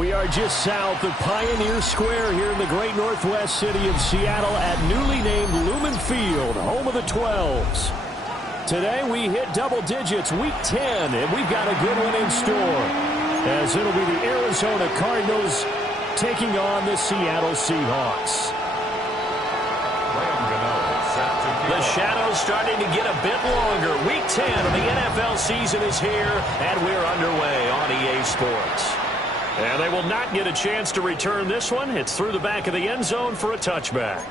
We are just south of Pioneer Square here in the great northwest city of Seattle at newly named Lumen Field, home of the 12s. Today we hit double digits, week 10, and we've got a good one in store, as it'll be the Arizona Cardinals taking on the Seattle Seahawks. The shadow's starting to get a bit longer. Week 10 of the NFL season is here, and we're underway on EA Sports. And they will not get a chance to return this one. It's through the back of the end zone for a touchback.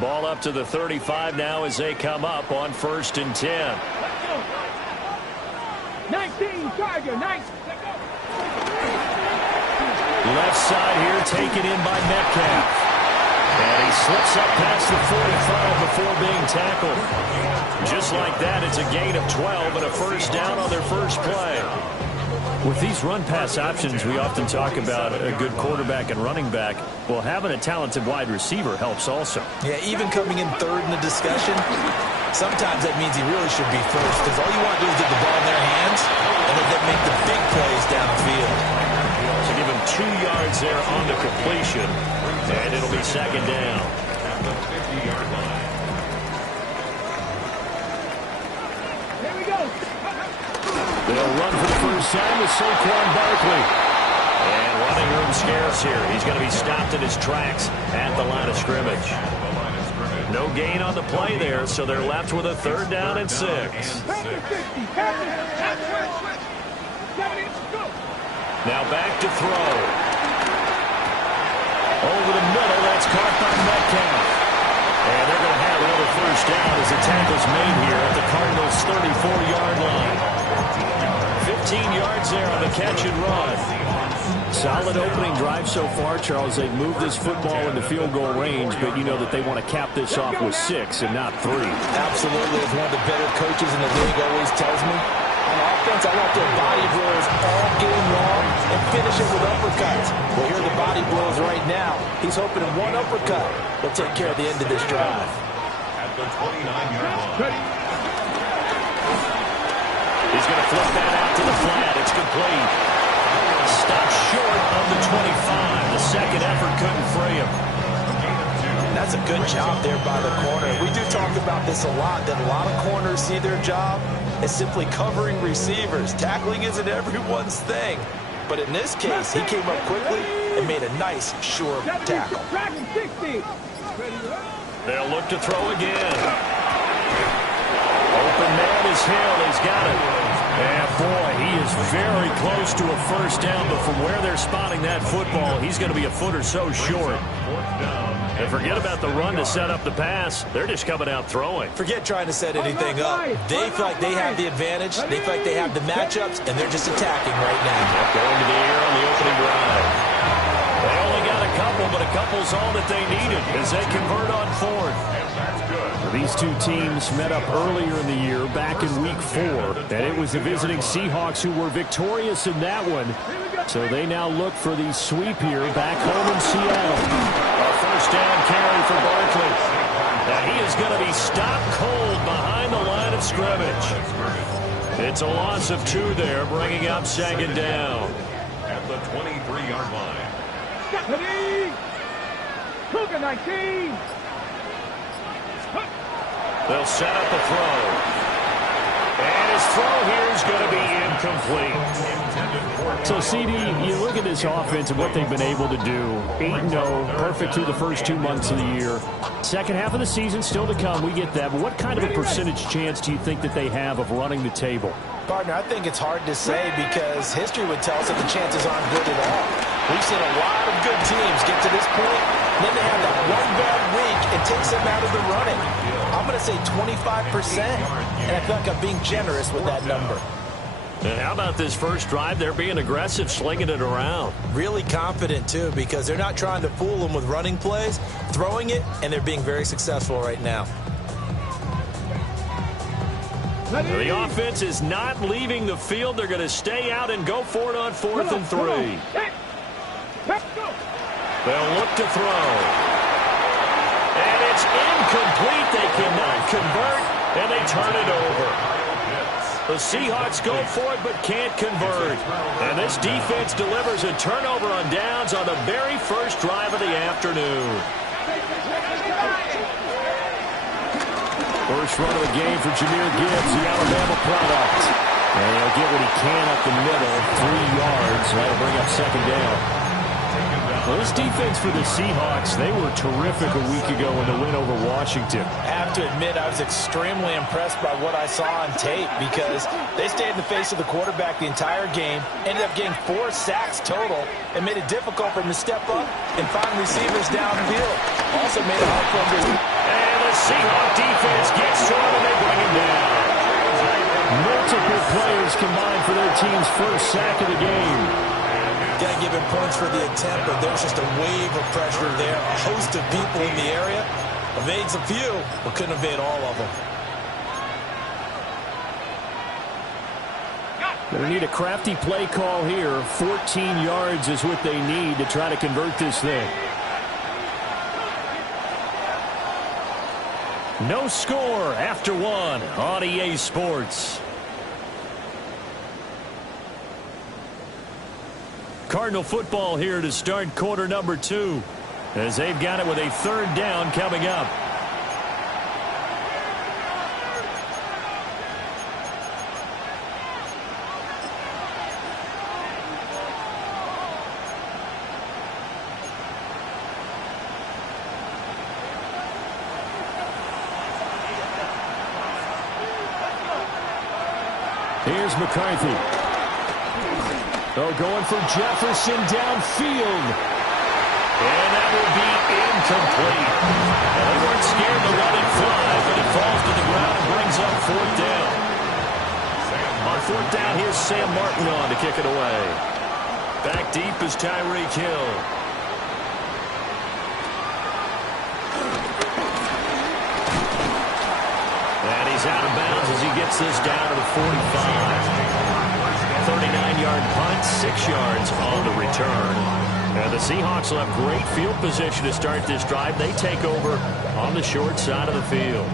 Ball up to the 35 now as they come up on 1st and 10. 19, Tiger, 19. Left side here taken in by Metcalf. And he slips up past the 45 before being tackled. Just like that, it's a gain of 12 and a first down on their first play. With these run-pass options, we often talk about a good quarterback and running back. Well, having a talented wide receiver helps also. Yeah, even coming in third in the discussion, sometimes that means he really should be first, because all you want to do is get the ball in their hands and let them make the big plays downfield. So give him 2 yards there on the completion, and it'll be second down. Here we go. They'll run for the first time with Saquon Barkley. And running room scarce here. He's going to be stopped in his tracks at the line of scrimmage. No gain on the play there, so they're left with a 3rd down and 6. Now back to throw. Over the middle, that's caught by Metcalf. And they're going to have another first down as the tackle's made here at the Cardinals' 34-yard line. 15 yards there on the catch and run. Solid opening drive so far, Charles. They've moved this football into field goal range, but you know that they want to cap this off with 6 and not 3. Absolutely. As one of the better coaches in the league always tells me, on offense, I want their body blows all game long and finish it with uppercuts. Well, here are the body blows right now. He's hoping in one uppercut will take care of the end of this drive. At the 29-yard line. He's going to flip that out to the flat. It's complete. Stopped short of the 25. The second effort couldn't free him. That's a good job there by the corner. We do talk about this a lot, that a lot of corners see their job as simply covering receivers. Tackling isn't everyone's thing. But in this case, he came up quickly and made a nice, sure tackle. They'll look to throw again. Open man is Hill. He's got it. And, boy, he is very close to a first down, but from where they're spotting that football, he's going to be a foot or so short. And forget about the run to set up the pass. They're just coming out throwing. Forget trying to set anything up. They feel like they have the advantage. They feel like they have the matchups, and they're just attacking right now. Going to the air on the opening drive. They only got a couple, but a couple's all that they needed as they convert on 4th. These two teams met up earlier in the year, back in week 4, and it was the visiting Seahawks who were victorious in that one. So they now look for the sweep here back home in Seattle. A first down carry for Barkley. Now he is going to be stopped cold behind the line of scrimmage. It's a loss of 2 there, bringing up second down. At the 23-yard line. Cougar 19. They'll set up a throw. And his throw here is going to be incomplete. So, CD, you look at this offense and what they've been able to do. 8-0, perfect through the first 2 months of the year. Second half of the season still to come, we get that. But what kind of a percentage chance do you think that they have of running the table? Partner, I think it's hard to say because history would tell us that the chances aren't good at all. We've seen a lot of good teams get to this point, and then they have that one bad week and takes them out of the running. I'm going to say 25%, and I feel like I'm being generous with that number. And how about this first drive? They're being aggressive, slinging it around. Really confident, too, because they're not trying to fool them with running plays, throwing it, and they're being very successful right now. The offense is not leaving the field. They're going to stay out and go for it on 4th and 3. They'll look to throw. And it's incomplete. They cannot convert, and they turn it over. The Seahawks go for it but can't convert. And this defense delivers a turnover on downs on the very first drive of the afternoon. First run of the game for Jahmyr Gibbs, the Alabama product. And he'll get what he can up the middle, 3 yards. That'll bring up second down. Well, this defense for the Seahawks, they were terrific a week ago in the win over Washington. I have to admit, I was extremely impressed by what I saw on tape because they stayed in the face of the quarterback the entire game, ended up getting 4 sacks total, and made it difficult for him to step up and find receivers downfield. Also made it hard for him to... And the Seahawk defense gets to him, and they bring him down. Multiple players combined for their team's first sack of the game. Got to give him points for the attempt, but there's just a wave of pressure there. A host of people in the area. Evades a few, but couldn't evade all of them. Going to need a crafty play call here. 14 yards is what they need to try to convert this thing. No score after 1 on EA Sports. Cardinal football here to start quarter number 2 as they've got it with a 3rd down coming up. Here's McCarthy. Oh, going for Jefferson downfield. And that will be incomplete. Well, they weren't scared to let it fly, but it falls to the ground and brings up 4th down. On 4th down, here's Sam Martin on to kick it away. Back deep is Tyreek Hill. And he's out of bounds as he gets this down to the 45. 39-yard punt, 6 yards on the return. And the Seahawks will have great field position to start this drive. They take over on the short side of the field.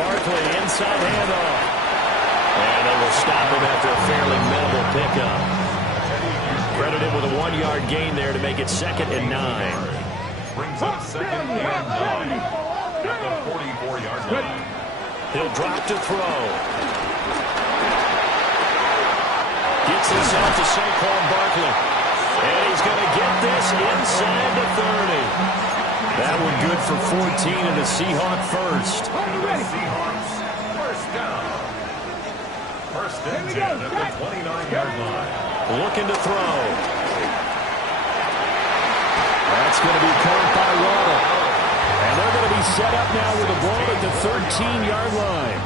Barkley inside handoff. And they will stop him after a fairly minimal pickup. Credited with a 1-yard gain there to make it 2nd and 9. Brings up 2nd and 9. At the 44-yard line. He'll drop to throw. Gets this out to Saquon Barkley. And he's going to get this inside the 30. That one good for 14 and the Seahawk first. Seahawks first down. 1st and 10 at the 29-yard line. Looking to throw. That's going to be caught by Waddle. And they're going to be set up now with the ball at the 13-yard line.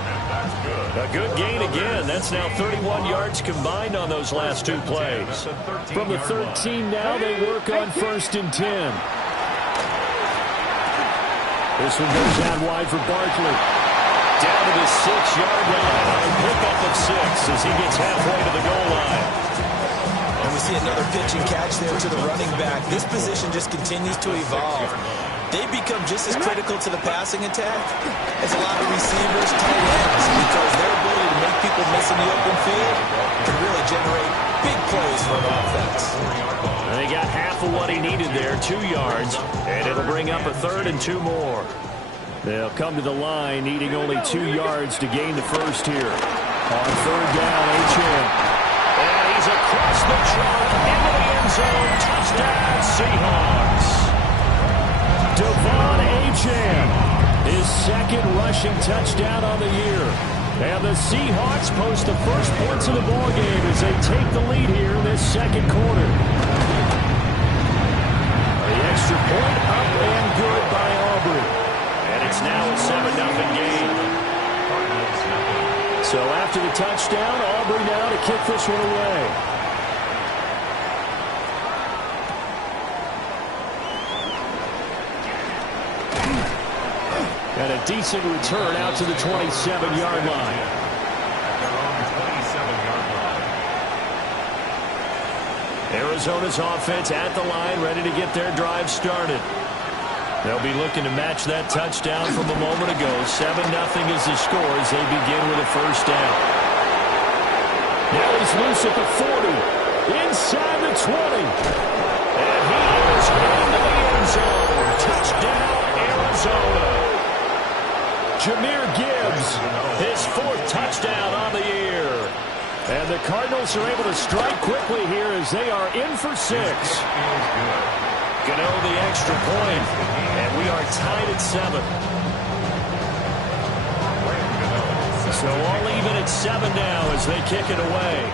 A good gain again. That's now 31 yards combined on those last 2 plays. From the 13 now, they work on 1st and 10. This one goes out wide for Barkley. Down to the 6-yard line on a pickup of 6 as he gets halfway to the goal line. And we see another pitch and catch there to the running back. This position just continues to evolve. They become just as critical to the passing attack as a lot of receivers, tight ends, because their ability to make people miss in the open field can really generate big plays for an offense. And they got half of what he needed there, 2 yards, and it'll bring up a 3rd and 2 more. They'll come to the line needing only 2 yards to gain the first here. On 3rd down, Achane. And he's across the chalk into the end zone. Touchdown, Seahawks. Devon Achane, his 2nd rushing touchdown on the year. And the Seahawks post the first points of the ballgame as they take the lead here in this 2nd quarter. The extra point up and good by Aubrey. And it's now a 7-0 game. So after the touchdown, Aubrey now to kick this one away. And a decent return out to the 27-yard line. At their own 27 Arizona's offense at the line, ready to get their drive started. They'll be looking to match that touchdown from a moment ago. 7-0 is the score as they begin with a first down. Now he's loose at the 40, inside the 20. And he is into the end zone. Touchdown, Arizona. Jameer Gibbs, his 4th touchdown on the year. And the Cardinals are able to strike quickly here as they are in for 6. Gano the extra point, and we are tied at 7. So all even at 7 now as they kick it away.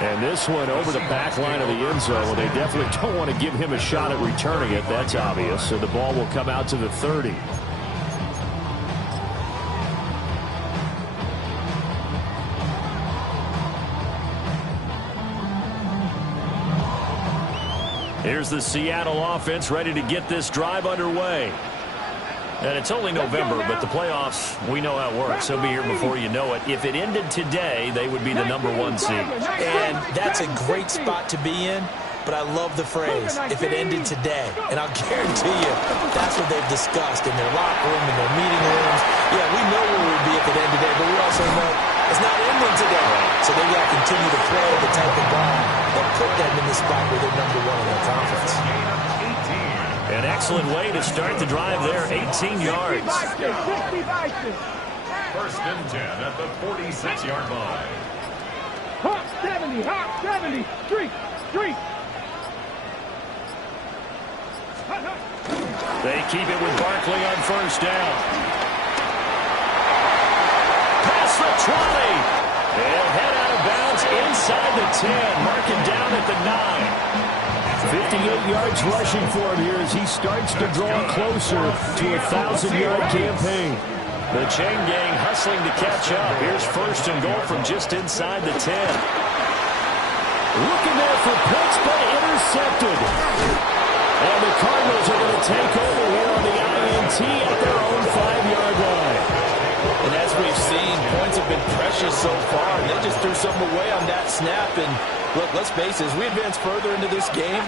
And this one over the back line of the end zone. They definitely don't want to give him a shot at returning it. That's obvious. So the ball will come out to the 30. Here's the Seattle offense ready to get this drive underway. And it's only November, but the playoffs, we know how it works. They'll be here before you know it. If it ended today, they would be the #1 seed. And that's a great spot to be in, but I love the phrase, if it ended today. And I'll guarantee you, that's what they've discussed in their locker room, in their meeting rooms. Yeah, we know where we'd be if it ended today, but we also know it's not ending today. So they've got to continue to play the type of ball that put them in the spot where they're #1 in their conference. An excellent way to start the drive there, 18 yards. First and 10 at the 46-yard line. Hawk 70, streak. They keep it with Barkley on first down. Past the 20. They'll head out of bounds inside the 10. Mark it down at the 9. 58 yards rushing for him here as he starts to draw closer to a 1,000-yard campaign. The chain gang hustling to catch up. Here's first and goal from just inside the 10. Looking there for Pitts, but intercepted. And the Cardinals are going to take over here on the INT at their own 5-yard line. And as we've seen, points have been precious so far. And they just threw something away on that snap. And look, let's face it, as we advance further into this game,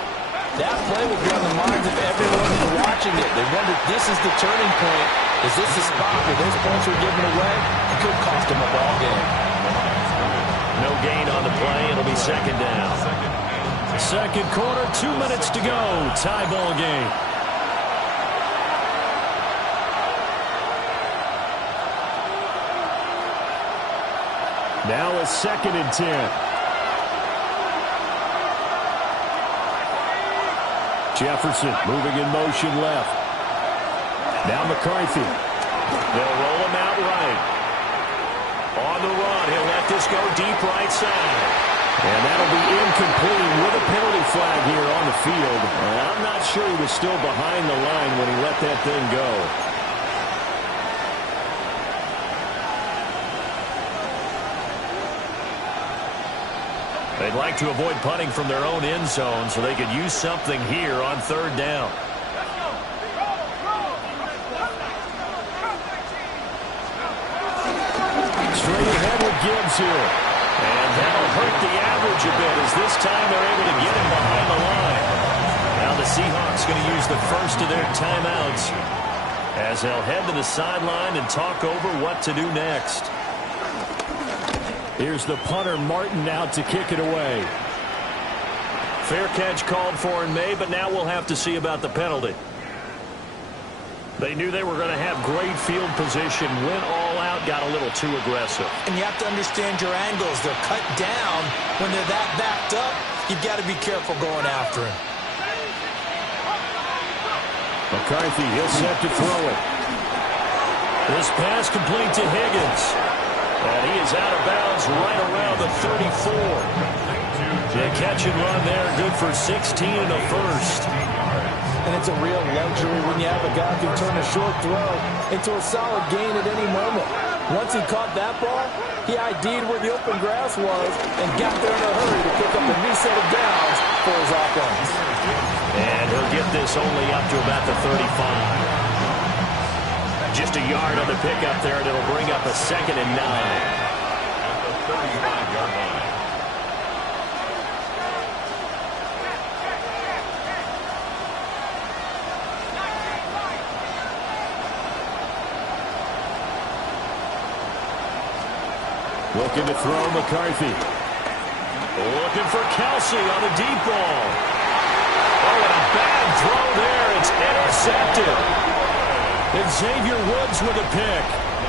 that play will be on the minds of everyone watching it. They wonder, this is the turning point. Is this the spot where those points are given away? It could cost them a ball game. No gain on the play. It'll be second down. Second quarter, 2 minutes to go. Tie ball game. Now a 2nd and 10. Jefferson moving in motion left. Now McCarthy. They'll roll him out right. On the run, he'll let this go deep right side. And that'll be incomplete with a penalty flag here on the field. And I'm not sure he was still behind the line when he let that thing go. They'd like to avoid punting from their own end zone so they could use something here on 3rd down. Straight ahead with Gibbs here. And that'll hurt the average a bit as this time they're able to get him behind the line. Now the Seahawks going to use the first of their timeouts as they'll head to the sideline and talk over what to do next. Here's the punter, Martin, out to kick it away. Fair catch called for and made, but now we'll have to see about the penalty. They knew they were going to have great field position, went all out, got a little too aggressive. And you have to understand your angles. They're cut down. When they're that backed up, you've got to be careful going after him. McCarthy, he'll set to throw it. This pass complete to Higgins. And he is out of bounds right around the 34. The catch and run there, good for 16 and a first. And it's a real luxury when you have a guy who can turn a short throw into a solid gain at any moment. Once he caught that ball, he ID'd where the open grass was and got there in a hurry to pick up a new set of downs for his offense. And he'll get this only up to about the 35. Just a yard on the pickup there, and it'll bring up a 2nd and 9. 35-yard line. Looking to throw McCarthy. Looking for Kelsey on a deep ball. Oh, and a bad throw there. It's intercepted. And Xavier Woods with a pick.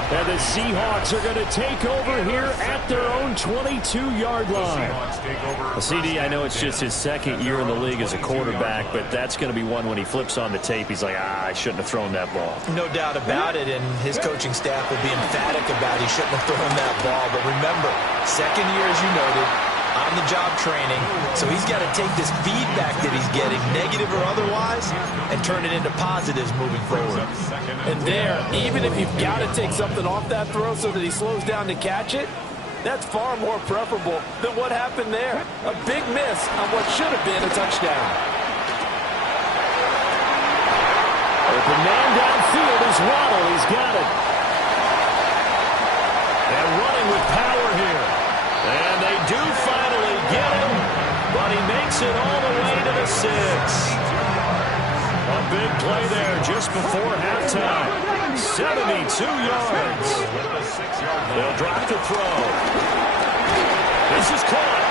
And the Seahawks are going to take over here at their own 22-yard line. CD, I know it's just his second year in the league as a quarterback, but that's going to be one when he flips on the tape, he's like, I shouldn't have thrown that ball. No doubt about it, and his coaching staff will be emphatic about he shouldn't have thrown that ball. But remember, second year, as you noted, on-the-job training, so he's got to take this feedback that he's getting, negative or otherwise, and turn it into positives moving forward. And there, even if you've got to take something off that throw so that he slows down to catch it, that's far more preferable than what happened there. A big miss on what should have been a touchdown. Open man downfield is Waddle. He's got it. And running with power here. And they do finally get him, but he makes it all the way to the 6. A big play there just before halftime. 72 yards. They'll drop the throw. This is caught.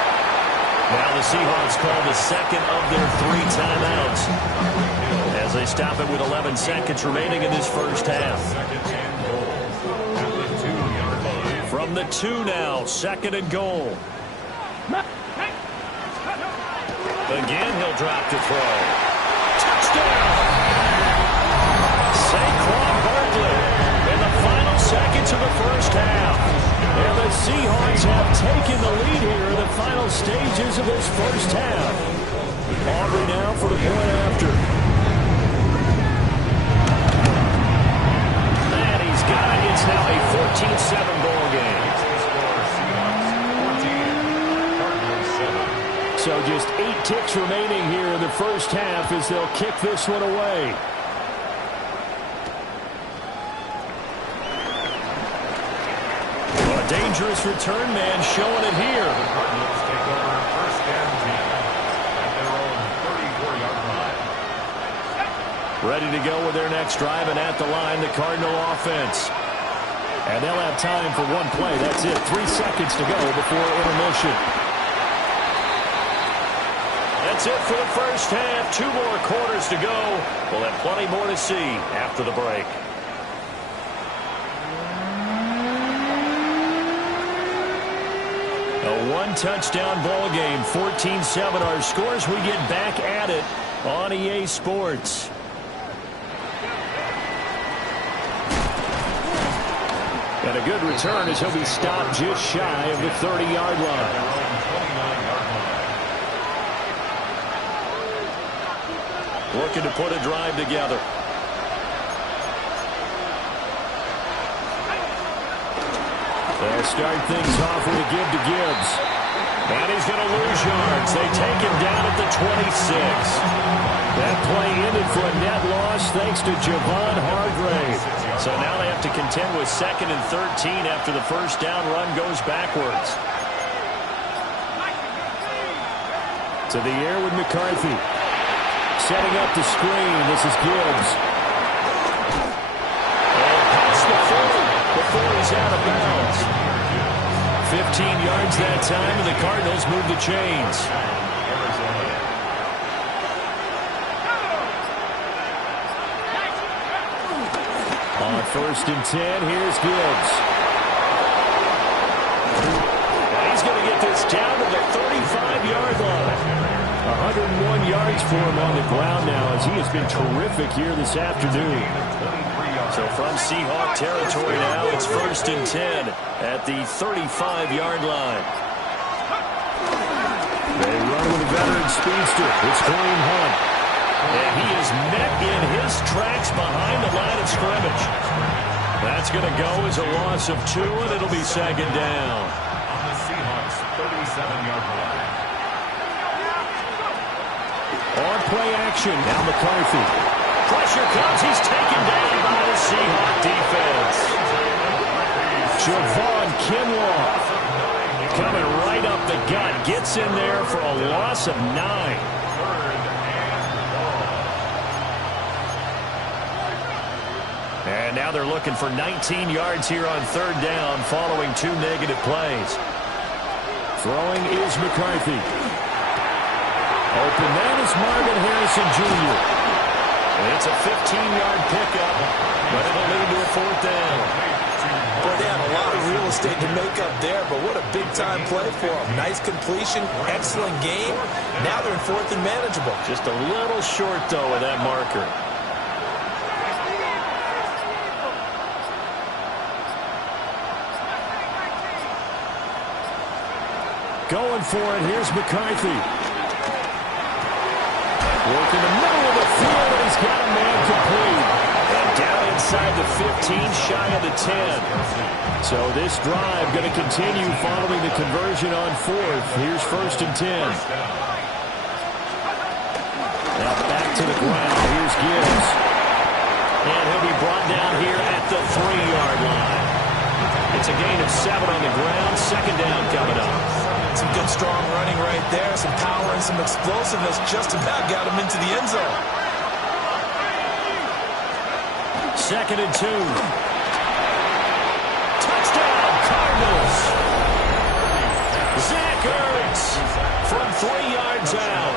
Now the Seahawks call the second of their 3 timeouts as they stop it with 11 seconds remaining in this first half. From the 2 now, 2nd and goal. Again, he'll drop to throw. Touchdown! Saquon Barkley in the final seconds of the first half. And the Seahawks have taken the lead here in the final stages of this first half. Aubrey now for the point after. And he's got it. It's now a 14-7 ball game. So just 8 ticks remaining here in the first half as they'll kick this one away. A dangerous return man showing it here. The Cardinals take over 1st and 10 at their own 34-yard line. Ready to go with their next drive, and at the line, the Cardinal offense. And they'll have time for one play. That's it. 3 seconds to go before intermission. That's it for the first half. 2 more quarters to go. We'll have plenty more to see after the break. A 1-touchdown ball game. 14-7 our scores. We get back at it on EA Sports. And a good return as he'll be stopped just shy of the 30-yard line. Looking to put a drive together. They'll start things off with a give to Gibbs. And he's going to lose yards. They take him down at the 26. That play ended for a net loss thanks to Javon Hargrave. So now they have to contend with 2nd and 13 after the first down run goes backwards. To the air with McCarthy. Setting up the screen. This is Gibbs. And past the 40 before he's out of bounds. 15 yards that time, and the Cardinals move the chains. On 1st and 10, here's Gibbs. He's going to get this down to the 35-yard line. 101 yards for him on the ground now as he has been terrific here this afternoon. So from Seahawk territory now, it's 1st and 10 at the 35-yard line. They run with a veteran speedster. It's Kareem Hunt. And he is met in his tracks behind the line of scrimmage. That's going to go as a loss of 2, and it'll be 2nd down. On the Seahawks 37-yard line. On play action, now McCarthy. Pressure comes, he's taken down by the Seahawk defense. Javon Kinlaw. the gut. Gets in there for a loss of 9. And now they're looking for 19 yards here on 3rd down following 2 negative plays. Throwing is McCarthy. Open man is Marvin Harrison Jr. And it's a 15-yard pickup, but it'll lead to a 4th down. Boy, they had a lot of real estate to make up there, but what a big-time play for them. Nice completion, excellent game. Now they're in 4th and manageable. Just a little short, though, of that marker. Going for it. Here's McCarthy. Working the middle of the field, and he's got a man complete. And down inside the 15, shy of the 10. So this drive going to continue following the conversion on 4th. Here's 1st and 10. Now back to the ground. Here's Gibbs. And he'll be brought down here at the 3-yard line. It's a gain of 7 on the ground. 2nd down coming up. Some good, strong running right there. Some power and some explosiveness just about got him into the end zone. 2nd and 2. Touchdown, Cardinals. Zach Ertz from 3 yards out.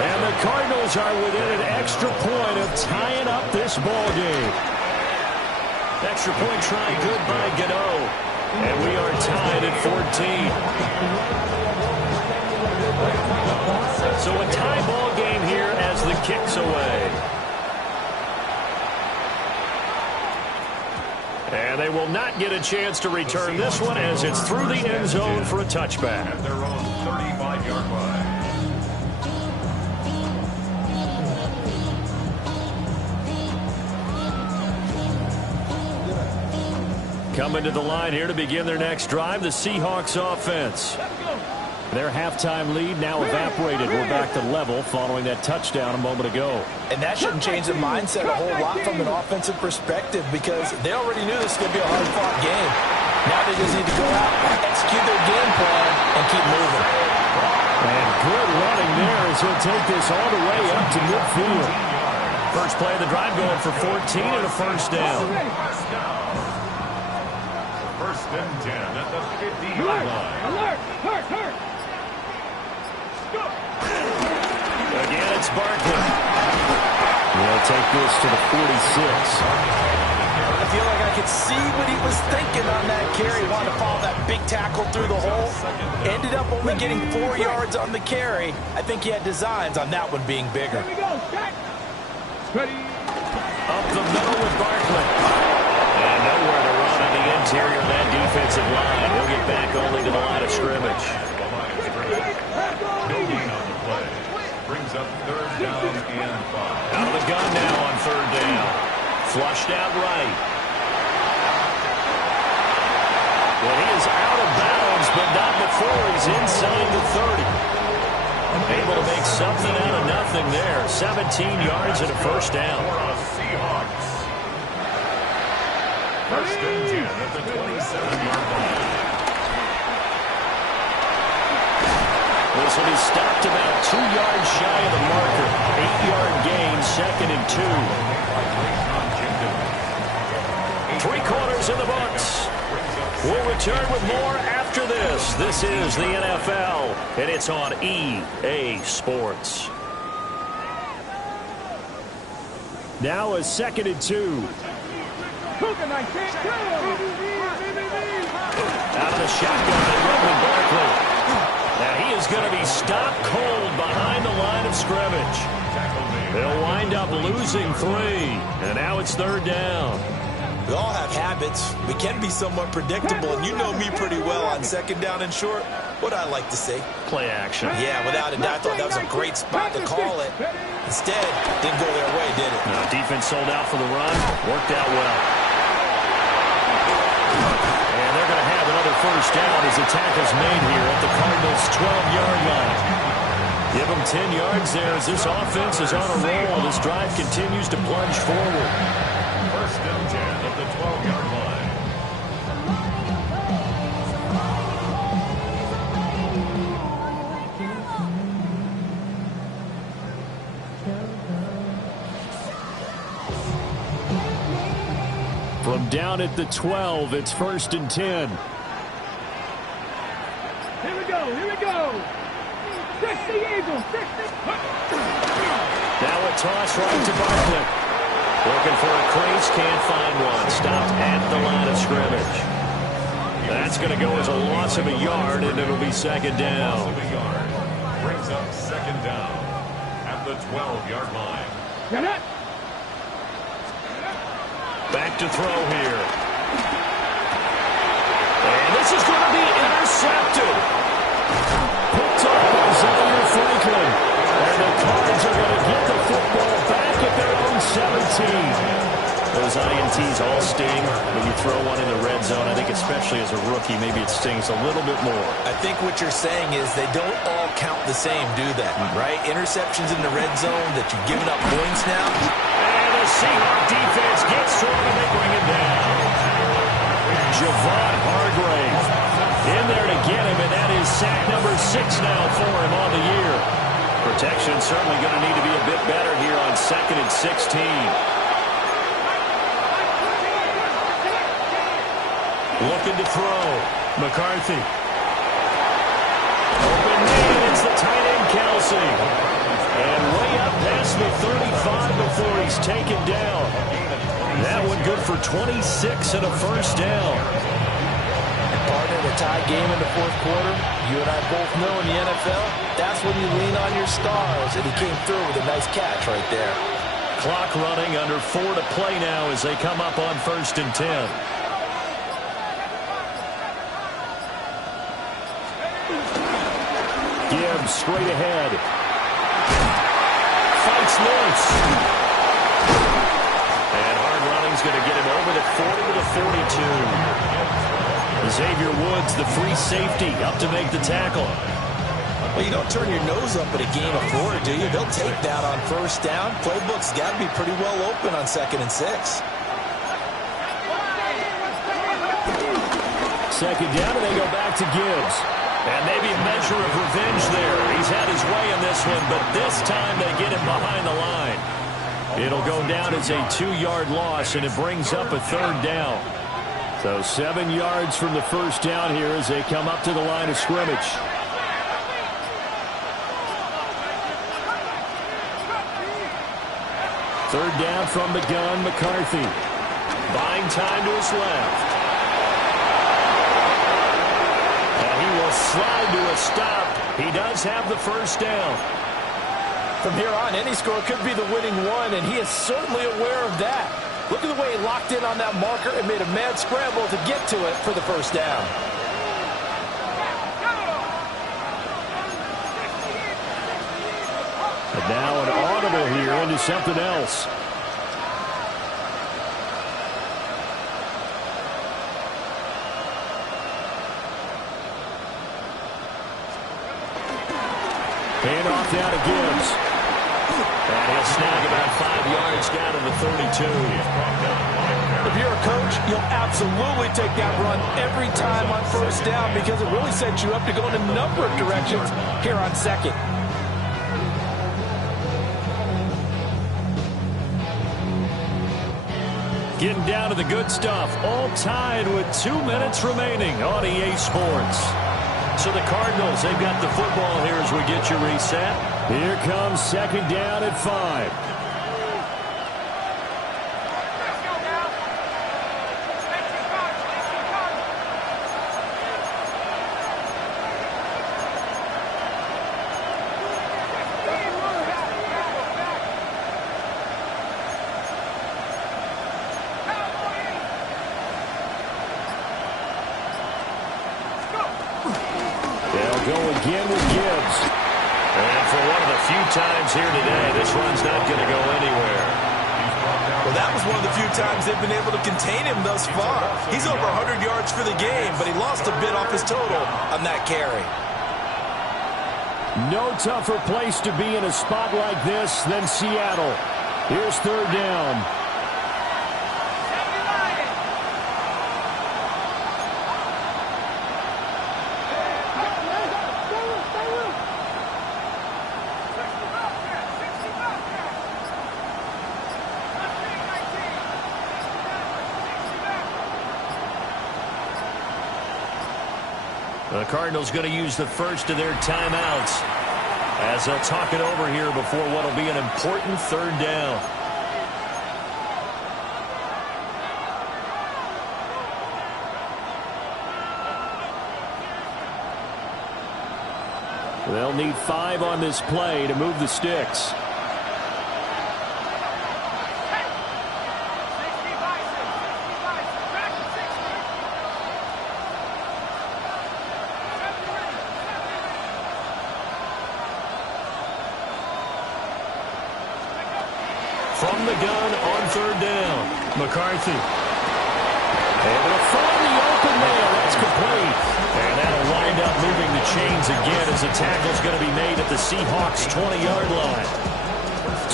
And the Cardinals are within an extra point of tying up this ball game. Extra point try good by Gano. And we are tied at 14. So a tie ball game here as the kick's away. And they will not get a chance to return this one as it's through the end zone for a touchback. At their own 35-yard line. Coming to the line here to begin their next drive, the Seahawks offense. Their halftime lead now evaporated. We're back to level following that touchdown a moment ago. And that shouldn't change the mindset a whole lot from an offensive perspective because they already knew this was going to be a hard-fought game. Now they just need to go out, execute their game plan, and keep moving. And good running there as he'll take this all the way up to midfield. First play of the drive going for 14 and a 1st down. 1st and 10 at the 50-yard line. Alert! Hurt! Again, it's Barkley. We'll take this to the 46. I feel like I could see what he was thinking on that carry. Wanted to follow that big tackle through the hole. Ended up only getting 4 yards on the carry. I think he had designs on that one being bigger. Here we go, Jack. Ready. Up the middle with Barkley. And nowhere to run on the interior of that defensive line. He'll get back only to the line of scrimmage. Building on the play. Brings up 3rd down and 5. Out of the gun now on 3rd down. Flushed out right. Well, he is out of bounds, but not before he's inside the 30. Able to make something out of nothing there. 17 yards and a 1st down. For a Seahawks. 1st and 10 at the 27-yard line. This will be stopped about 2 yards shy of the marker. 8-yard gain, 2nd and 2. 3/4 in the books. We'll return with more after this. This is the NFL, and it's on EA Sports. Now a 2nd and 2. Out of the shotgun, they run with Barkley. Now he is going to be stopped cold behind the line of scrimmage. They'll wind up losing 3, and now it's 3rd down. We all have habits. We can be somewhat predictable, and you know me pretty well on 2nd down and short. What I like to say. Play action. Yeah, without a doubt, I thought that was a great spot to call it. Instead, didn't go their way, did it? No, defense sold out for the run. Worked out well. And they're going to have another 1st down as the tackle's made here at the Cardinals' 12-yard line. Give them 10 yards there as this offense is on a roll. This drive continues to plunge forward. 1st and 10 at the 12-yard line. down at the 12. It's 1st and 10. Here we go. Here we go. 60 Eagles. 60. Now a toss right to Bartlett. Looking for a crease, can't find one. Stopped at the line of scrimmage. That's going to go as a loss of a yard, and it'll be 2nd down. Loss of a yard. Brings up 2nd down at the 12-yard line. Get it. Back to throw here. And this is going to be intercepted. Picked up by Xavier Franklin. And the Cards are going to get the football back at their own 17. Those INTs all sting when you throw one in the red zone. I think especially as a rookie, maybe it stings a little bit more. I think what you're saying is they don't all count the same, do they? Right? Interceptions in the red zone that you've given up points now. And the Seahawk defense gets to him and they bring him down. Javon Hargrave in there to get him, and that is sack number 6 now for him on the year. Protection certainly going to need to be a bit better here on 2nd and 16. Looking to throw. McCarthy. Open man. It's the tight end, Kelsey. And way up past the 35 before he's taken down. That one good for 26 and a 1st down. Partner, a tie game in the 4th quarter. You and I both know in the NFL, that's when you lean on your stars. And he came through with a nice catch right there. Clock running, under 4 to play now as they come up on 1st and 10. Gibbs straight ahead. Fights loose. And hard running's going to get him over the 40 to the 42. Xavier Woods, the free safety, up to make the tackle. Well, you don't turn your nose up at a game of 4, do you? They'll take that on 1st down. Playbook's got to be pretty well open on 2nd and 6. 2nd down, and they go back to Gibbs. And maybe a measure of revenge there. He's had his way in this one, but this time they get him behind the line. It'll go down as a 2-yard loss, and it brings up a 3rd down. So 7 yards from the 1st down here as they come up to the line of scrimmage. Third down from the gun, McCarthy. Buying time to his left. And he will slide to a stop. He does have the 1st down. From here on, any score could be the winning one, and he is certainly aware of that. Look at the way he locked in on that marker and made a mad scramble to get to it for the 1st down. And now an audible here into something else. Handoff down to Gibbs. And he'll snag about 5 yards down to the 32. If you're a coach, you'll absolutely take that run every time on 1st down because it really sets you up to go in a number of directions here on 2nd. Getting down to the good stuff. All tied with 2 minutes remaining on EA Sports. So the Cardinals, they've got the football here as we get you reset. Here comes 2nd down at 5. They'll go again with Gibbs. And for one of the few times here today, this run's not going to go anywhere. Well, that was one of the few times they've been able to contain him thus far. He's over 100 yards for the game, but he lost a bit off his total on that carry. No tougher place to be in a spot like this than Seattle. Here's 3rd down. The Cardinals going to use the first of their timeouts as they'll talk it over here before what will be an important third down. They'll need 5 on this play to move the sticks. From the gun on third down, McCarthy. Able to find the open man. That's complete. And that'll wind up moving the chains again as the tackle's going to be made at the Seahawks' 20-yard line.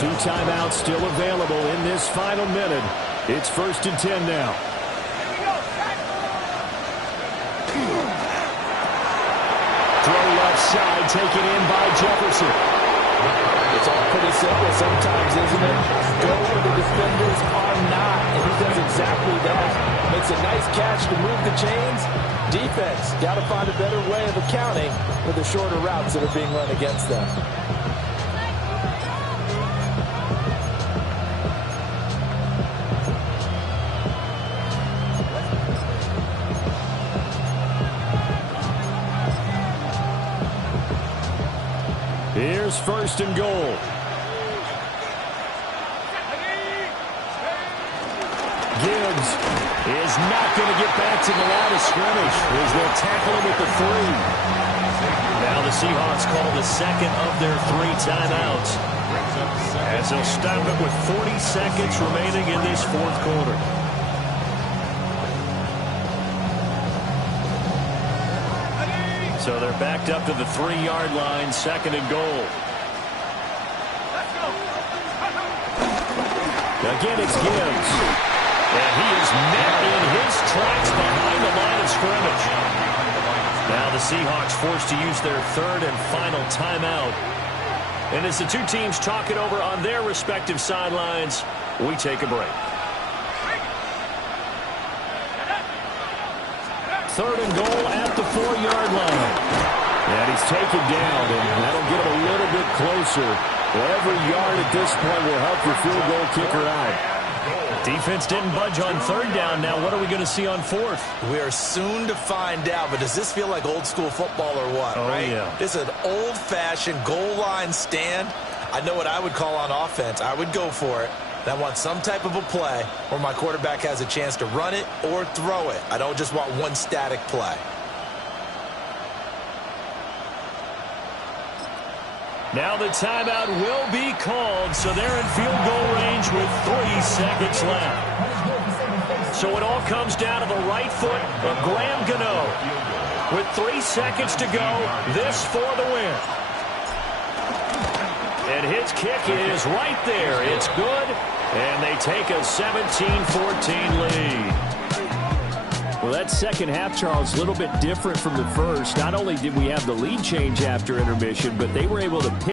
2 timeouts still available in this final minute. It's 1st and 10 now. Throw left side, taken in by Jefferson. It's all pretty simple sometimes, isn't it? Go where the defenders are not, and he does exactly that. Makes a nice catch to move the chains. Defense, got to find a better way of accounting for the shorter routes that are being run against them. Here's 1st and goal. Gibbs is not going to get back to the line of scrimmage as they'll tackle him at the 3. Now the Seahawks call the second of their 3 timeouts as they'll stop it with 40 seconds remaining in this 4th quarter. So they're backed up to the 3-yard line, 2nd and goal. Again, it's Gibbs. And he is met in his tracks behind the line of scrimmage. Now the Seahawks forced to use their 3rd and final timeout. And as the 2 teams talk it over on their respective sidelines, we take a break. 3rd and goal at the 4-yard line. And he's taken down, and that'll get him a little bit closer. Well, every yard at this point will help your field goal kicker out. Defense didn't budge on 3rd down. Now what are we going to see on 4th? We are soon to find out, but does this feel like old school football or what? Oh, right? Yeah. This is an old-fashioned goal line stand. I know what I would call on offense. I would go for it. I want some type of a play where my quarterback has a chance to run it or throw it. I don't just want one static play. Now the timeout will be called, so they're in field goal range with 3 seconds left. So it all comes down to the right foot of Graham Gano. With 3 seconds to go, this for the win. And his kick is right there. It's good, and they take a 17-14 lead. Well, that second half, Charles, a little bit different from the first. Not only did we have the lead change after intermission, but they were able to pick